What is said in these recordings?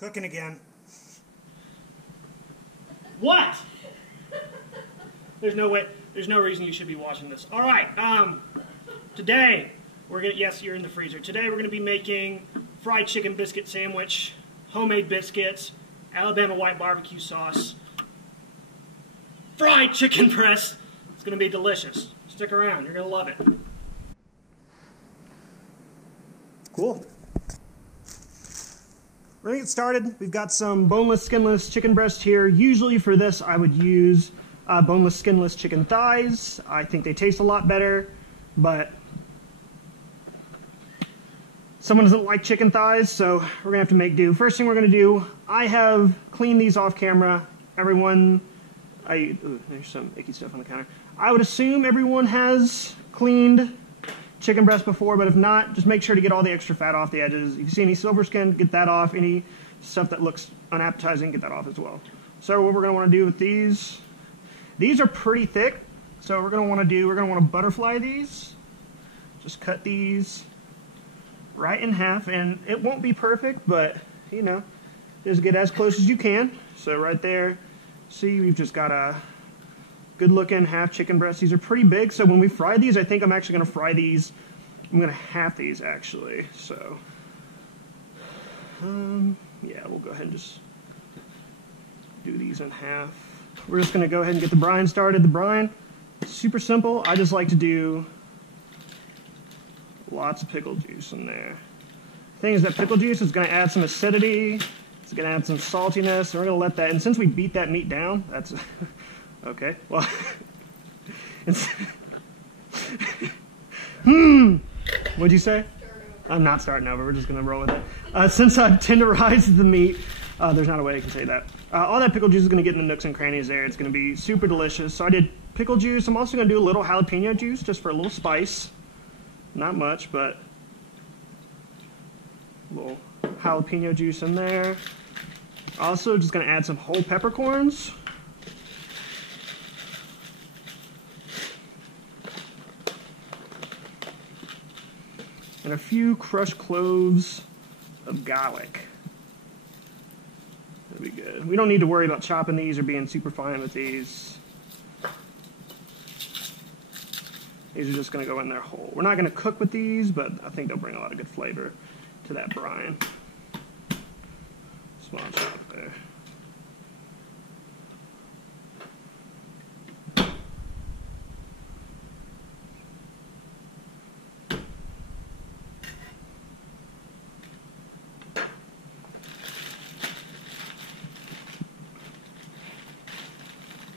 Cooking again. What? There's no way, there's no reason you should be watching this. All right, today we're gonna, yes, you're in the freezer. Today we're gonna be making fried chicken biscuit sandwich, homemade biscuits, Alabama White BBQ sauce, fried chicken breast. It's gonna be delicious. Stick around, you're gonna love it. Cool. We're gonna get started. We've got some boneless, skinless chicken breast here. Usually for this I would use boneless, skinless chicken thighs. I think they taste a lot better, but someone doesn't like chicken thighs, so we're gonna have to make do. First thing we're gonna do, I have cleaned these off camera. Everyone, ooh, there's some icky stuff on the counter. I would assume everyone has cleaned chicken breast before, but if not, just make sure to get all the extra fat off the edges. If you see any silver skin, get that off. Any stuff that looks unappetizing, get that off as well. So what we're going to want to do with these are pretty thick, so we're going to want to butterfly these. Just cut these right in half, and it won't be perfect, but you know, just get as close as you can. So right there, see, we've just got a good looking half chicken breast. These are pretty big, so when we fry these, I think I'm actually going to fry these. I'm going to half these actually. So yeah, we'll go ahead and just do these in half. We're just going to go ahead and get the brine started. The brine, super simple. I just like to do lots of pickle juice in there. The thing is that pickle juice is going to add some acidity. It's going to add some saltiness. And we're going to let that, and since we beat that meat down, that's okay, well, what'd you say? I'm not starting over, we're just going to roll with it. Since I've tenderized the meat, there's not a way I can say that. All that pickle juice is going to get in the nooks and crannies there. It's going to be super delicious. So I did pickle juice. I'm also going to do a little jalapeno juice just for a little spice. Not much, but a little jalapeno juice in there. Also just going to add some whole peppercorns. And a few crushed cloves of garlic. That'll be good. We don't need to worry about chopping these or being super fine with these. These are just going to go in there whole. We're not going to cook with these, but I think they'll bring a lot of good flavor to that brine. Small chop there.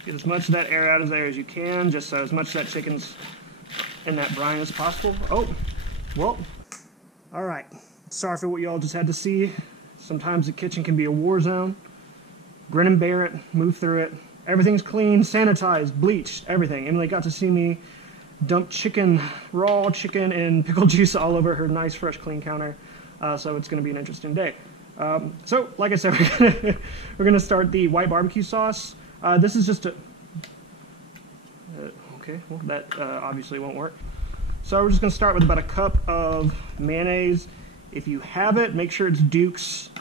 Get as much of that air out of there as you can, just so as much of that chicken's in that brine as possible. Oh, well, all right. Sorry for what you all just had to see. Sometimes the kitchen can be a war zone. Grin and bear it, move through it. Everything's clean, sanitized, bleached, everything. Emily got to see me dump chicken, raw chicken, and pickle juice all over her nice, fresh, clean counter. So it's going to be an interesting day. So, like I said, we're gonna start the white barbecue sauce. This is just a... okay, well, that obviously won't work. So we're just going to start with about a cup of mayonnaise. If you have it, make sure it's Duke's.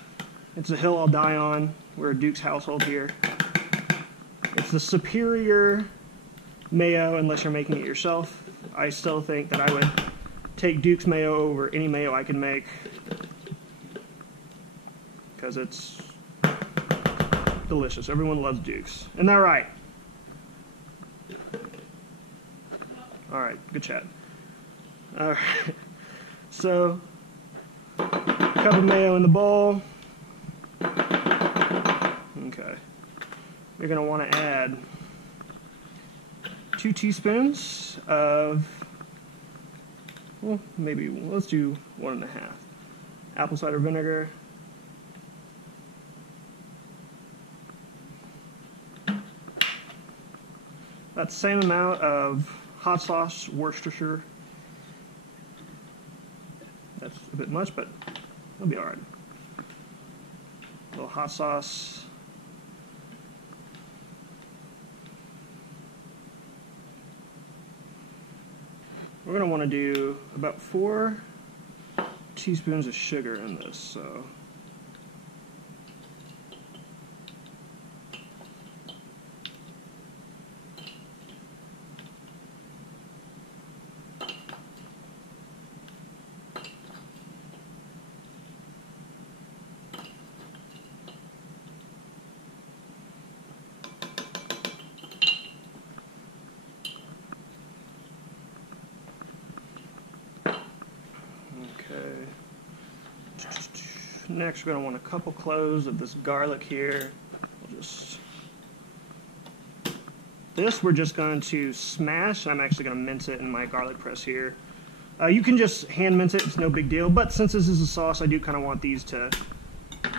It's a hill I'll die on. We're a Duke's household here. It's the superior mayo unless you're making it yourself. I still think that I would take Duke's mayo over any mayo I can make because it's delicious. Everyone loves Duke's. Isn't that right? All right, good chat. All right, so cup of mayo in the bowl. Okay, you're gonna want to add 2 teaspoons of, well, maybe let's do 1.5 apple cider vinegar. That same amount of hot sauce, Worcestershire. That's a bit much, but it'll be all right. A little hot sauce. We're going to want to do about 4 teaspoons of sugar in this, so Next, we're going to want a couple cloves of this garlic here. This we're just going to smash. I'm actually going to mince it in my garlic press here. You can just hand mince it, it's no big deal, but since this is a sauce, I do kind of want these to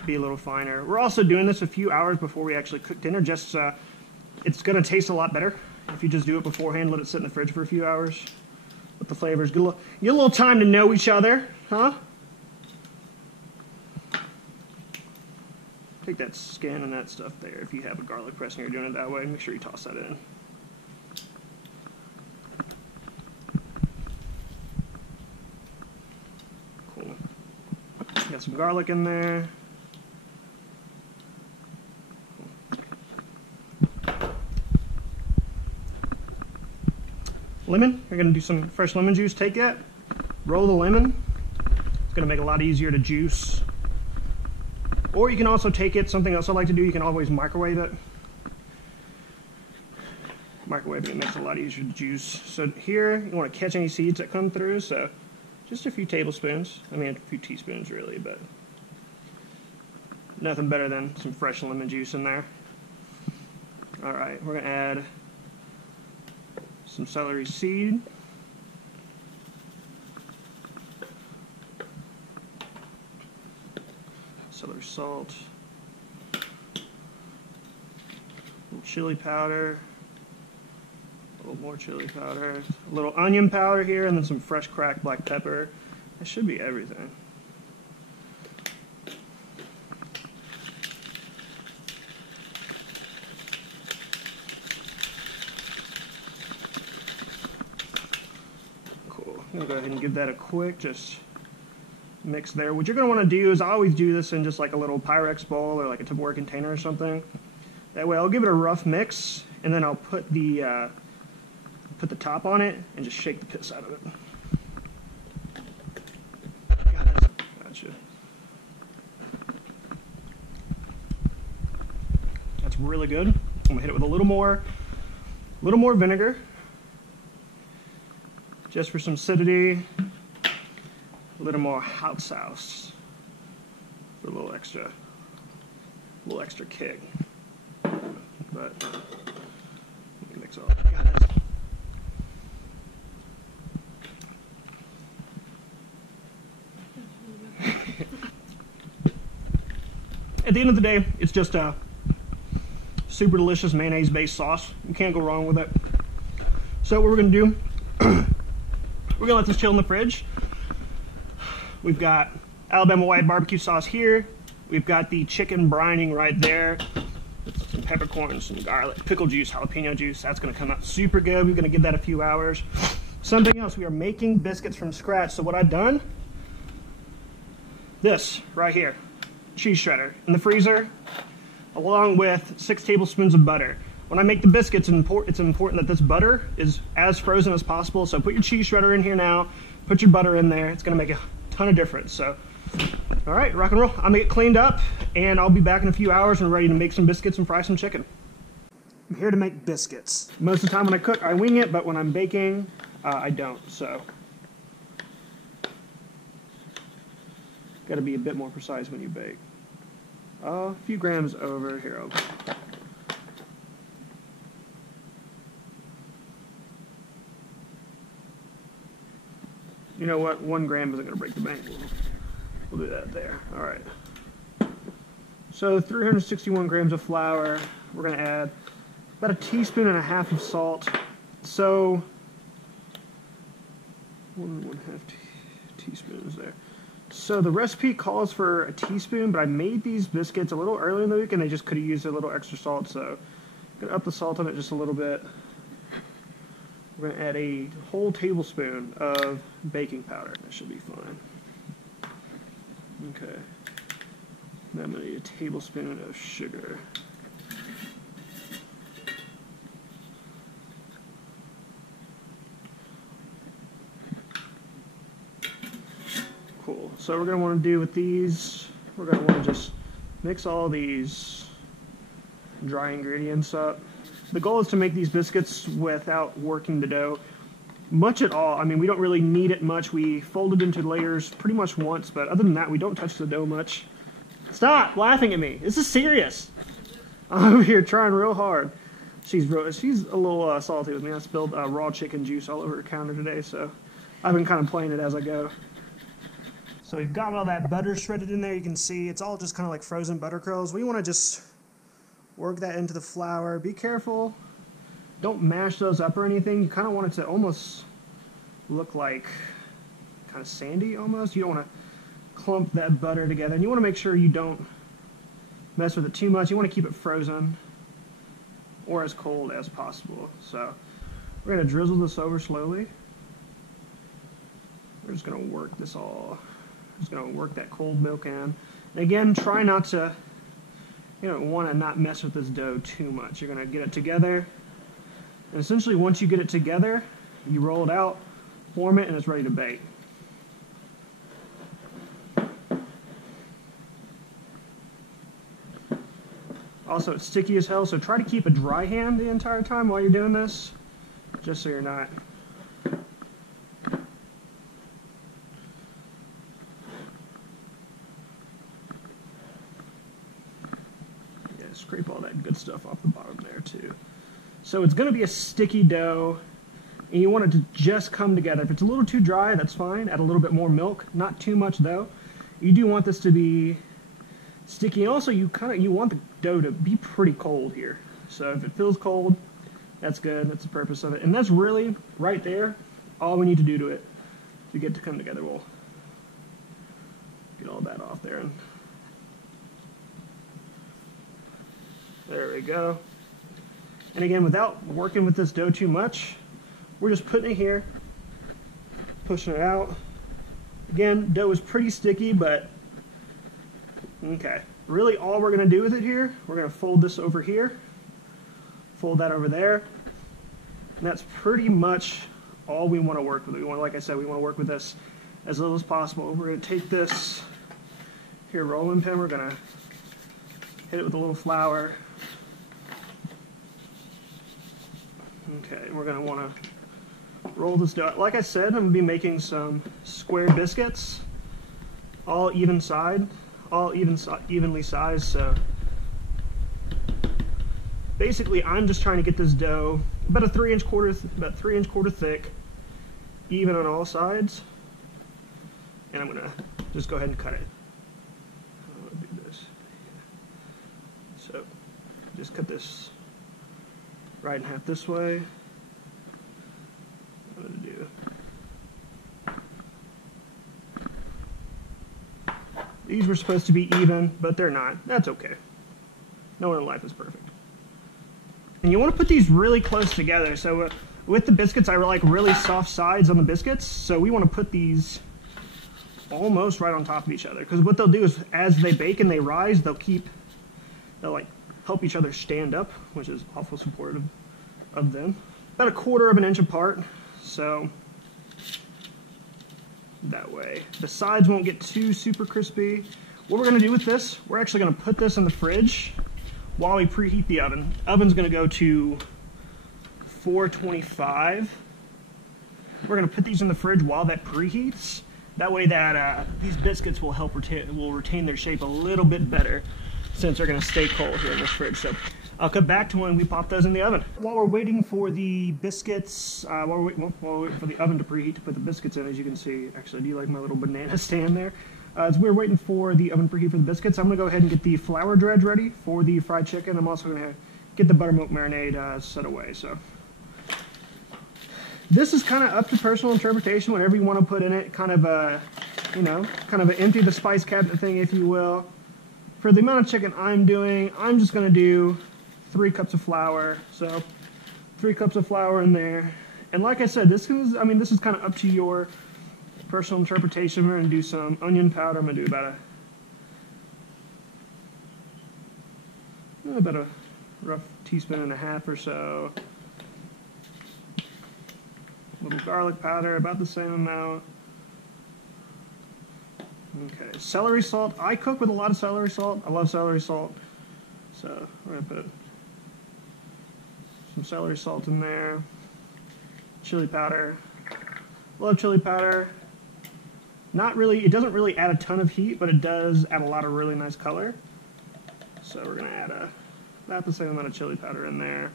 be a little finer. We're also doing this a few hours before we actually cook dinner, just it's going to taste a lot better if you just do it beforehand, let it sit in the fridge for a few hours. Let the flavors get a little time to know each other, huh? Take that skin and that stuff there. If you have a garlic press and you're doing it that way, make sure you toss that in. Cool. Got some garlic in there. Lemon. You're going to do some fresh lemon juice. Take that, roll the lemon. It's going to make it a lot easier to juice. Or you can also take it, something else I like to do, you can always microwave it. Microwaving it makes it a lot easier to juice. So here, you want to catch any seeds that come through, so just a few tablespoons. I mean, a few teaspoons really, but nothing better than some fresh lemon juice in there. Alright, we're going to add some celery seed. Celery salt, a little chili powder, a little more chili powder, a little onion powder here, and then some fresh cracked black pepper. That should be everything. Cool. I'm going to go ahead and give that a quick mix there. What you're going to want to do is, I always do this in just like a little Pyrex bowl or like a Tupperware container or something. That way I'll give it a rough mix, and then I'll put the top on it and just shake the piss out of it. Gotcha. That's really good. I'm going to hit it with a little more vinegar, just for some acidity. A little more hot sauce for a little extra kick. But let me mix all that. At the end of the day, it's just a super delicious mayonnaise-based sauce. You can't go wrong with it. So what we're going to do, we're going to let this chill in the fridge. We've got Alabama White BBQ sauce here. We've got the chicken brining right there. Some peppercorns, some garlic, pickle juice, jalapeno juice. That's going to come out super good. We're going to give that a few hours. Something else, we are making biscuits from scratch. So what I've done, this right here, cheese shredder in the freezer, along with 6 tablespoons of butter. When I make the biscuits, it's important that this butter is as frozen as possible. So put your cheese shredder in here now, put your butter in there. It's going to make a ton of difference. So, all right, rock and roll. I'm gonna get cleaned up, and I'll be back in a few hours and ready to make some biscuits and fry some chicken. I'm here to make biscuits. Most of the time when I cook, I wing it, but when I'm baking, I don't. So, got to be a bit more precise when you bake. A few grams over here. You know what? 1 gram isn't going to break the bank. We'll do that there. All right. So 361 grams of flour. We're going to add about 1.5 teaspoons of salt. So 1.5 teaspoons there. So the recipe calls for 1 teaspoon, but I made these biscuits a little earlier in the week, and I just could have used a little extra salt. So I'm going to up the salt on it just a little bit. We're going to add a whole tablespoon of baking powder. That should be fine. Okay. Then I'm going to need a tablespoon of sugar. Cool. So we're going to want to do with these, we're going to want to just mix all these dry ingredients up. The goal is to make these biscuits without working the dough much at all. I mean, we don't really knead it much. We fold it into layers pretty much once, but other than that, we don't touch the dough much. Stop laughing at me. This is serious. I'm over here trying real hard. She's a little salty with me. I spilled raw chicken juice all over her counter today, so I've been kind of playing it as I go. So we've got all that butter shredded in there. You can see it's all just kind of like frozen butter curls. We want to just work that into the flour. Be careful. Don't mash those up or anything. You kind of want it to almost look like kind of sandy almost. You don't want to clump that butter together. And you want to make sure you don't mess with it too much. You want to keep it frozen or as cold as possible. So we're going to drizzle this over slowly. We're just going to work this all. Just going to work that cold milk in. And again, try not to, you don't want to not mess with this dough too much. You're going to get it together. And essentially, once you get it together, you roll it out, form it, and it's ready to bake. Also, it's sticky as hell, so try to keep a dry hand the entire time while you're doing this, just so you're not. Yeah, scrape all that good stuff off the bottom there too. So it's going to be a sticky dough, and you want it to just come together. If it's a little too dry, that's fine. Add a little bit more milk, not too much though. You do want this to be sticky, and also you want the dough to be pretty cold here. So if it feels cold, that's good. That's the purpose of it, and that's really right there all we need to do to it to get it to come together. We'll get all that off there, and there we go. And again, without working with this dough too much, we're just putting it here, pushing it out. Again, dough is pretty sticky, but okay. Really all we're going to do with it here, we're going to fold this over here, fold that over there, and that's pretty much all we want to work with. We want, like I said, we want to work with this as little as possible. We're going to take this here rolling pin, we're going to hit it with a little flour. Okay, and we're going to want to roll this dough. Like I said, I'm going to be making some square biscuits, all even side. All evenly sized, so basically I'm just trying to get this dough about 3 inch quarter thick, even on all sides, and I'm gonna just go ahead and cut it. I'm gonna do this. So just cut this right in half this way. I'm gonna do. These were supposed to be even, but they're not. That's okay. No one in life is perfect. And you want to put these really close together. So with the biscuits, I like really soft sides on the biscuits. So we want to put these almost right on top of each other. Because what they'll do is as they bake and they rise, they'll like help each other stand up, which is awful supportive of them. About 1/4 of an inch apart. So that way the sides won't get too super crispy. What we're going to do with this, we're actually going to put this in the fridge while we preheat the oven. Oven's going to go to 425. We're going to put these in the fridge while that preheats. That way that these biscuits will retain their shape a little bit better, since they're going to stay cold here in this fridge. So I'll cut back to when we pop those in the oven. While we're waiting for the biscuits, while we're waiting for the oven to preheat to put the biscuits in, as you can see, actually, do you like my little banana stand there? As we're waiting for the oven to preheat for the biscuits, I'm going to go ahead and get the flour dredge ready for the fried chicken. I'm also going to get the buttermilk marinade set away. So this is kind of up to personal interpretation, whatever you want to put in it. Kind of a, kind of an empty the spice cabinet thing, if you will. For the amount of chicken I'm doing, I'm just going to do 3 cups of flour. So 3 cups of flour in there. And like I said, this is kind of up to your personal interpretation. We're going to do some onion powder. I'm going to do about a rough teaspoon and a half or so. A little garlic powder, about the same amount. Okay, celery salt. I cook with a lot of celery salt. I love celery salt. So we're going to put some celery salt in there. Chili powder. Love chili powder. Not really, it doesn't really add a ton of heat, but it does add a lot of really nice color. So we're gonna add about the same amount of chili powder in there.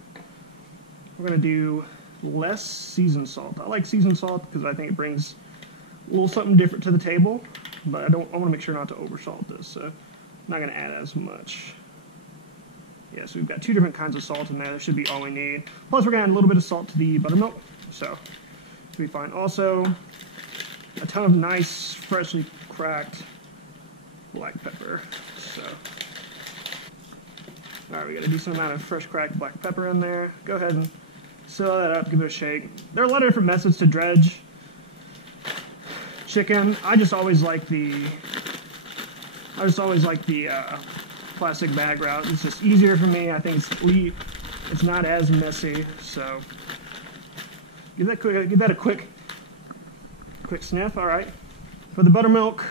We're gonna do less seasoned salt. I like seasoned salt because I think it brings a little something different to the table, but I wanna make sure not to oversalt this, so I'm not gonna add as much. Yeah, so we've got 2 different kinds of salt in there. That should be all we need. Plus we're gonna add a little bit of salt to the buttermilk, so should be fine. Also, a ton of nice, freshly cracked black pepper. So, all right, we got a decent amount of fresh cracked black pepper in there. Go ahead and fill that up, give it a shake. There are a lot of different methods to dredge chicken. I just always like the plastic bag route. It's just easier for me. I think it's not as messy. So give that a quick sniff. All right. For the buttermilk,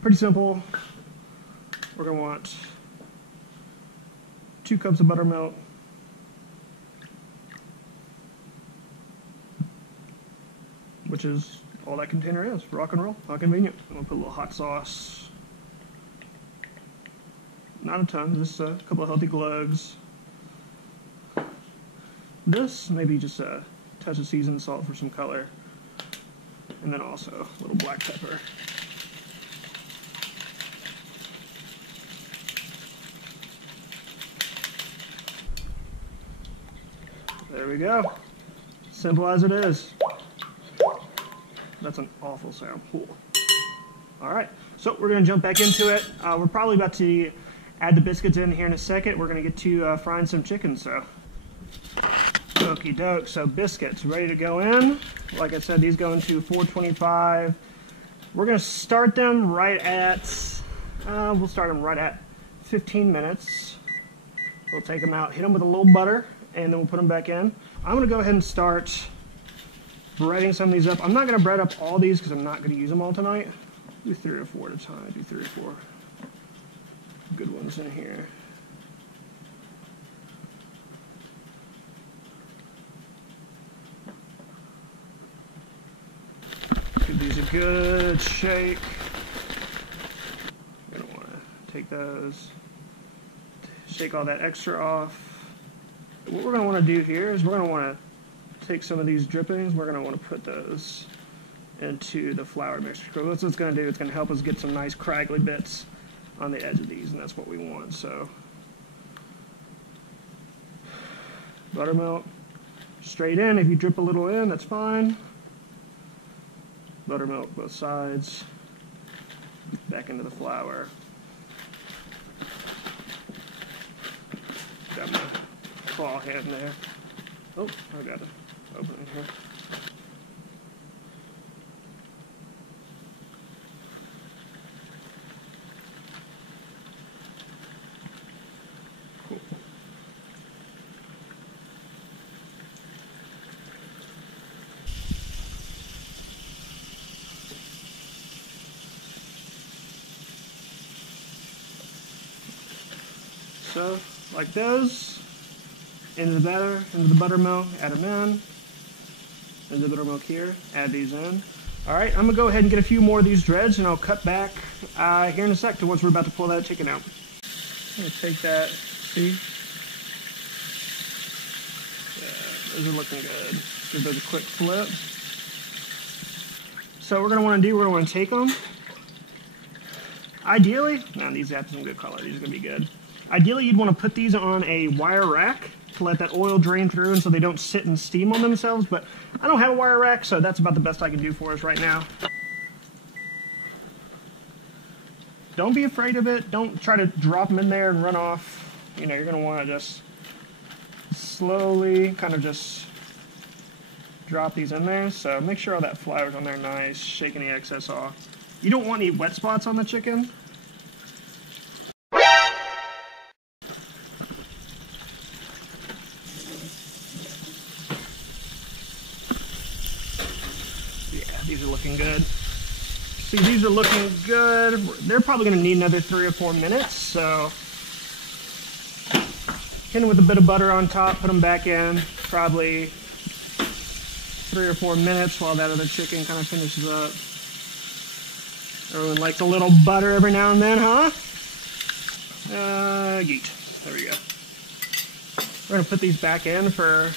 pretty simple. We're gonna want 2 cups of buttermilk. Which is all that container is. Rock and roll. How convenient. I'm gonna put a little hot sauce. Not a ton, just a couple of healthy cloves. This, maybe just a touch of seasoned salt for some color. And then also a little black pepper. There we go. Simple as it is. That's an awful sound. Cool. All right, so we're gonna jump back into it. We're probably about to add the biscuits in here in a second. We're gonna get to frying some chicken, so. Okie doke, so biscuits ready to go in. Like I said, these go into 425. We're gonna start them right at, we'll start them right at 15 minutes. We'll take them out, hit them with a little butter, and then we'll put them back in. I'm gonna go ahead and start breading some of these up. I'm not gonna bread up all these because I'm not gonna use them all tonight. Do 3 or 4 at a time, do 3 or 4 good ones in here. Give these a good shake. You're gonna wanna take those, shake all that extra off. What we're gonna wanna do here is we're gonna wanna take some of these drippings, we're gonna wanna put those into the flour mixture. So that's what it's gonna do, it's gonna help us get some nice craggly bits on the edge of these, and that's what we want. So buttermilk straight in. If you drip a little in, that's fine. Buttermilk both sides, back into the flour. Got my claw hand there. Oh, I got to open it here. So, like those, into the batter, into the buttermilk, add them in, into the buttermilk here, add these in. All right, I'm gonna go ahead and get a few more of these dreads and I'll cut back here in a sec to once we're about to pull that chicken out. I'm gonna take that, see? Yeah, those are looking good. Give those a quick flip. So what we're gonna wanna take them. Ideally, these have some good color, these are gonna be good. Ideally, you'd want to put these on a wire rack to let that oil drain through and so they don't sit and steam on themselves, but I don't have a wire rack, so that's about the best I can do for us right now. Don't be afraid of it. Don't try to drop them in there and run off. You know, you're going to want to just slowly kind of just drop these in there. So make sure all that flour's on there nice, shaking the excess off. You don't want any wet spots on the chicken. These are looking good. See, these are looking good. They're probably going to need another 3 or 4 minutes, so hit them with a bit of butter on top, put them back in, probably 3 or 4 minutes while that other chicken kind of finishes up. Everyone likes a little butter every now and then, huh? Yeet. There we go. We're going to put these back in for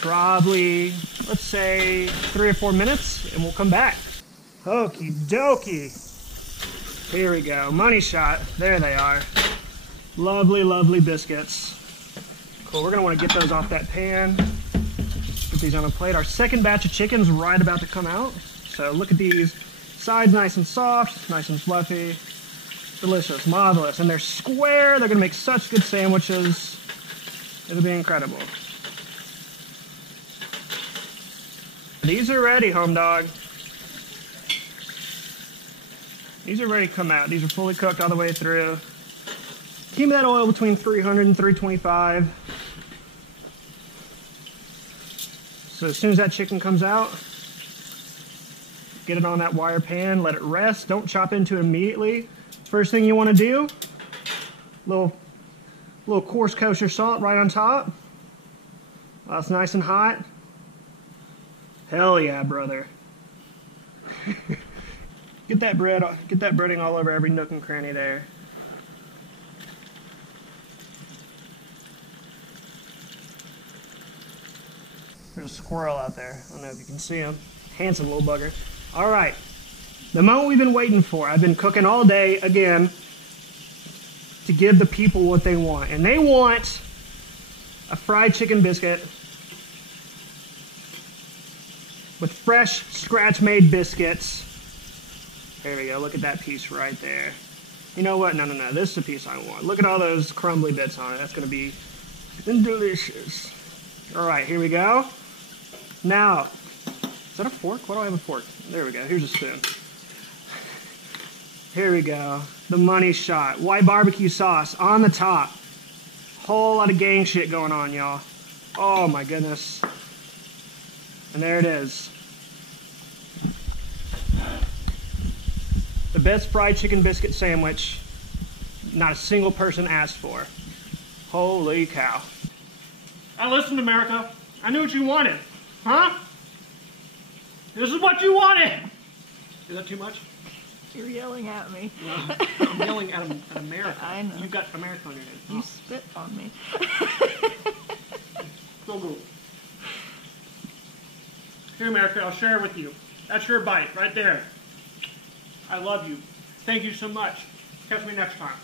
probably, let's say, 3 or 4 minutes, and we'll come back. Okie dokie. Here we go. Money shot. There they are. Lovely, lovely biscuits. Cool. We're going to want to get those off that pan. Put these on a plate. Our second batch of chicken's right about to come out. So look at these. Sides nice and soft, nice and fluffy. Delicious, marvelous. And they're square. They're going to make such good sandwiches. It'll be incredible. These are ready, home dog. These are ready to come out. These are fully cooked all the way through. Keep that oil between 300 and 325. So as soon as that chicken comes out, get it on that wire pan, let it rest. Don't chop into it immediately. First thing you want to do, little coarse kosher salt right on top. While it's nice and hot. Hell yeah, brother. Get that breading all over every nook and cranny there. There's a squirrel out there. I don't know if you can see him. Handsome little bugger. All right. The moment we've been waiting for. I've been cooking all day, again, to give the people what they want. And they want a fried chicken biscuit with fresh, scratch-made biscuits. There we go. Look at that piece right there. You know what? No. This is the piece I want. Look at all those crumbly bits on it. That's going to be delicious. All right, here we go. Now, is that a fork? Why do I have a fork? There we go. Here's a spoon. Here we go. The money shot. White barbecue sauce on the top. Whole lot of gang shit going on, y'all. Oh, my goodness. And there it is. The best fried chicken biscuit sandwich not a single person asked for. Holy cow. I listened, America. I knew what you wanted. Huh? This is what you wanted. Is that too much? You're yelling at me. No, I'm yelling at America. I know. You've got America on your name. You spit on me. So good. Here, America, I'll share it with you. That's your bite right there. I love you. Thank you so much. Catch me next time.